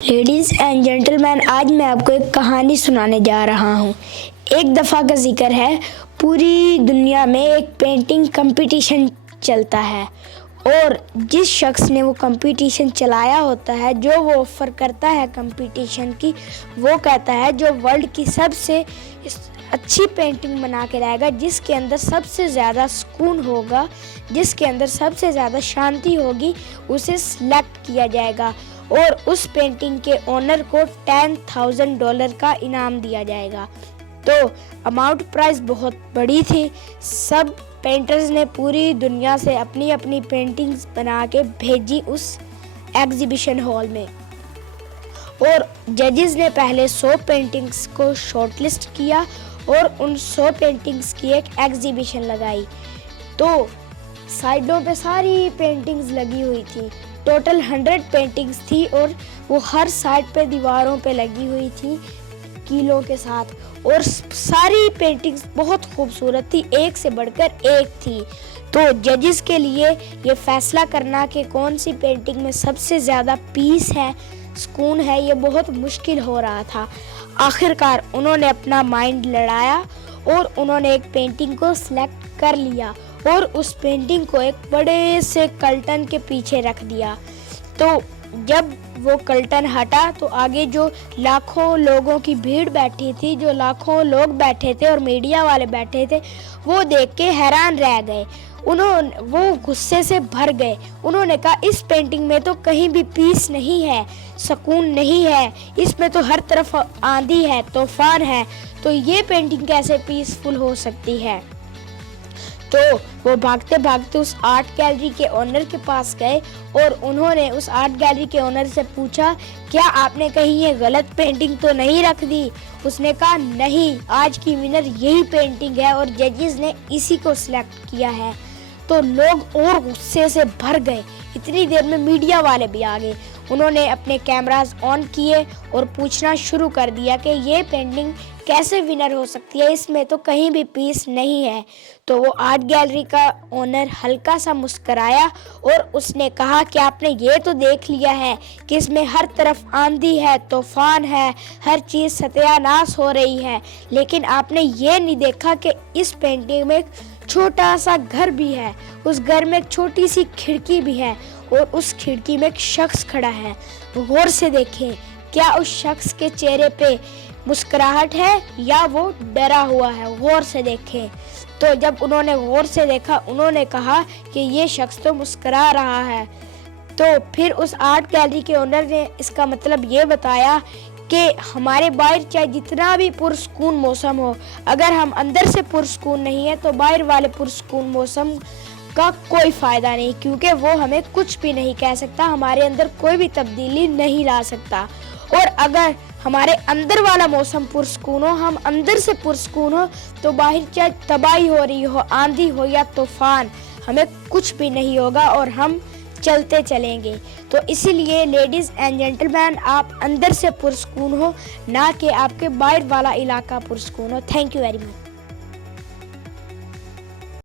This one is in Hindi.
लेडीज़ एंड जेंटलमैन, आज मैं आपको एक कहानी सुनाने जा रहा हूँ। एक दफ़ा का जिक्र है, पूरी दुनिया में एक पेंटिंग कंपटीशन चलता है और जिस शख्स ने वो कंपटीशन चलाया होता है, जो वो ऑफ़र करता है कंपटीशन की, वो कहता है जो वर्ल्ड की सबसे अच्छी पेंटिंग बना के लाएगा, जिसके अंदर सबसे ज़्यादा सुकून होगा, जिसके अंदर सबसे ज़्यादा शांति होगी, उसे सिलेक्ट किया जाएगा और उस पेंटिंग के ओनर को $10,000 का इनाम दिया जाएगा। तो अमाउंट प्राइस बहुत बड़ी थी। सब पेंटर्स ने पूरी दुनिया से अपनी अपनी पेंटिंग्स बना के भेजी उस एग्जीबिशन हॉल में और जजेस ने पहले 100 पेंटिंग्स को शॉर्टलिस्ट किया और उन 100 पेंटिंग्स की एक एग्जीबिशन लगाई। तो साइडों पे सारी पेंटिंग्स लगी हुई थी। टोटल 100 पेंटिंग्स थी और वो हर साइड पे दीवारों पे लगी हुई थी कीलों के साथ और सारी पेंटिंग्स बहुत खूबसूरत थी, एक से बढ़कर एक थी। तो जजेस के लिए ये फैसला करना कि कौन सी पेंटिंग में सबसे ज़्यादा पीस है, सुकून है, ये बहुत मुश्किल हो रहा था। आखिरकार उन्होंने अपना माइंड लड़ाया और उन्होंने एक पेंटिंग को सिलेक्ट कर लिया और उस पेंटिंग को एक बड़े से कर्टन के पीछे रख दिया। तो जब वो कर्टन हटा तो आगे जो लाखों लोगों की भीड़ बैठी थी, जो लाखों लोग बैठे थे और मीडिया वाले बैठे थे, वो देख के हैरान रह गए। वो गुस्से से भर गए। उन्होंने कहा, इस पेंटिंग में तो कहीं भी पीस नहीं है, सुकून नहीं है, इसमें तो हर तरफ आंधी है, तूफान है, तो ये पेंटिंग कैसे पीसफुल हो सकती है। तो वो भागते भागते उस आर्ट गैलरी के ओनर के पास गए और उन्होंने उस आर्ट गैलरी के ओनर से पूछा, क्या आपने कहीं ये गलत पेंटिंग तो नहीं रख दी? उसने कहा, नहीं, आज की विनर यही पेंटिंग है और जजेस ने इसी को सिलेक्ट किया है। तो लोग और गुस्से से भर गए। इतनी देर में मीडिया वाले भी आ गए। उन्होंने अपने कैमरास ऑन किए और पूछना शुरू कर दिया कि ये पेंटिंग कैसे विनर हो सकती है, इसमें तो कहीं भी पीस नहीं है। तो वो आर्ट गैलरी का ओनर हल्का सा मुस्कराया और उसने कहा कि आपने ये तो देख लिया है कि इसमें हर तरफ आंधी है, तूफान है, हर चीज़ सत्यानाश हो रही है, लेकिन आपने ये नहीं देखा कि इस पेंटिंग में एक छोटा सा घर भी है, उस घर में एक छोटी सी खिड़की भी है और उस खिड़की में एक शख्स खड़ा है। गौर से देखें, क्या उस शख्स के चेहरे पे मुस्कुराहट है या वो डरा हुआ है? गौर से देखें। तो जब उन्होंने गौर से देखा, उन्होंने कहा कि ये शख्स तो मुस्कुरा रहा है। तो फिर उस आर्ट गैलरी के ओनर ने इसका मतलब ये बताया कि हमारे बाहर चाहे जितना भी पुरसकून मौसम हो, अगर हम अंदर से पुरसकून नहीं है तो बाहर वाले पुरसकून मौसम का कोई फ़ायदा नहीं, क्योंकि वो हमें कुछ भी नहीं कह सकता, हमारे अंदर कोई भी तब्दीली नहीं ला सकता। और अगर हमारे अंदर वाला मौसम पुरसकून हो, हम अंदर से पुरसकून हो, तो बाहर चाहे तबाही हो रही हो, आंधी हो या तूफान, हमें कुछ भी नहीं होगा और हम चलते चलेंगे। तो इसीलिए लेडीज़ एंड जेंटलमैन, आप अंदर से पुरसकून हो, ना कि आपके बाहर वाला इलाका पुरसकून हो। Thank you very much.